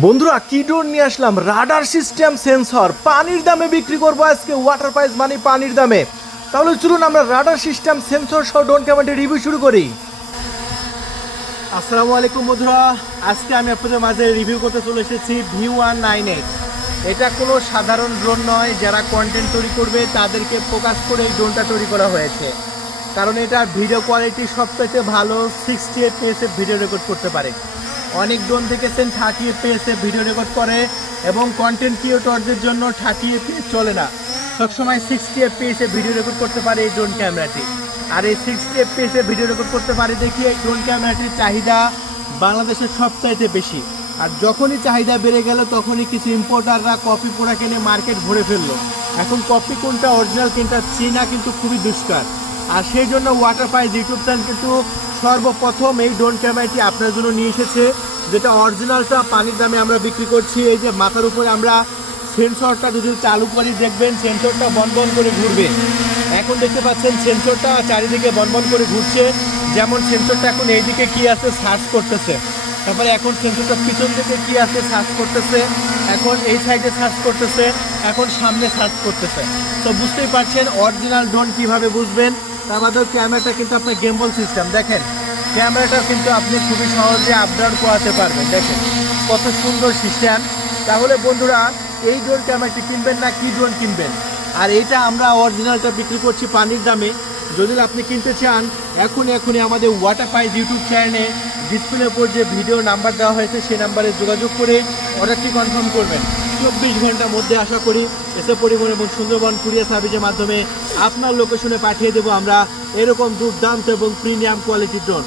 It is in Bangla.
বন্ধুরা কি ড্রোন নিয়ে আসলাম, রাডার সিস্টেম সেন্সর, পানির দামে বিক্রি করবো আজকে। ওয়াটার প্রাইস মানে পানির দামে। তাহলে চলুন আমরা রাডার সিস্টেম সেন্সর সহ ড্রোন ক্যামেরাটি রিভিউ শুরু করি। আসসালামু আলাইকুম বন্ধুরা, আজকে আমি আপনাদের মাঝে রিভিউ করতে চলে এসেছি V198। এটা কোনো সাধারণ ড্রোন নয়, যারা কন্টেন্ট তৈরি করবে তাদেরকে ফোকাস করে এই ড্রোনটা তৈরি করা হয়েছে। কারণ এটার ভিডিও কোয়ালিটি সবথেকে ভালো, 60 FPS এ ভিডিও রেকর্ড করতে পারে। অনেক ড্রোন দেখেছেন 30 FPS এ ভিডিও রেকর্ড করে, এবং কন্টেন্ট ক্রিয়েটরদের জন্য 30 FPS চলে না, সবসময় 60 FPS এ ভিডিও রেকর্ড করতে পারে এই ড্রোন ক্যামেরাটি। আর এই 60 FPS এ ভিডিও রেকর্ড করতে পারে দেখি এই ড্রোন ক্যামেরাটির চাহিদা বাংলাদেশের সবচাইতে বেশি। আর যখনই চাহিদা বেড়ে গেল তখনই কিছু ইম্পোর্টাররা কপি পোড়া কিনে মার্কেট ভরে ফেললো। এখন কপি কোনটা অরিজিনাল কোনটা চেনা কিন্তু খুবই দুষ্কার। আর সেই জন্য ওয়াটার প্রাইস ইউটিউব চ্যানেল কিন্তু সর্বপ্রথম এই ড্রোন ক্যামেরাটি আপনার জন্য নিয়ে এসেছে, যেটা অরিজিনালটা পানির দামে আমরা বিক্রি করছি। এই যে মাথার উপরে আমরা সেন্সরটা যদি চালু করি দেখবেন সেন্সরটা বন করে ঘুরবে। এখন দেখতে পাচ্ছেন সেন্সরটা চারিদিকে বন করে ঘুরছে। যেমন সেন্সরটা এখন এইদিকে কি আছে সার্চ করতেছে, তারপরে এখন সেন্সরটা পিছন দিকে কি আছে সার্চ করতেছে, এখন এই সাইডে সার্চ করতেছে, এখন সামনে সার্চ করতেছে। তো বুঝতেই পারছেন অরিজিনাল ড্রোন কিভাবে বুঝবেন। তার মধ্যে ক্যামেরাটা কিন্তু আপনার গেমবল সিস্টেম, দেখেন ক্যামেরাটা কিন্তু আপনি খুবই সহজে আপ ডাউন করাতে পারবেন। দেখেন কত সুন্দর সিস্টেম। তাহলে বন্ধুরা এই ড্রোন ক্যামেরাটি কিনবেন না কি ড্রোন কিনবেন? আর এইটা আমরা অরিজিনালটা বিক্রি করছি পানির দামে। যদি আপনি কিনতে চান এখনই আমাদের ওয়াটার প্রাইস ইউটিউব চ্যানেলে ডিসপ্লের উপর যে ভিডিও নাম্বার দেওয়া হয়েছে সেই নাম্বারে যোগাযোগ করে অর্ডারটি কনফার্ম করবেন। 24 ঘন্টার মধ্যে আশা করি এসে পরিবহন এবং সুন্দরবন কুরিয়ার সার্ভিসের মাধ্যমে আপনার লোকেশনে পাঠিয়ে দেবো আমরা এরকম দুর্দান্ত এবং প্রিমিয়াম কোয়ালিটির ড্রোন।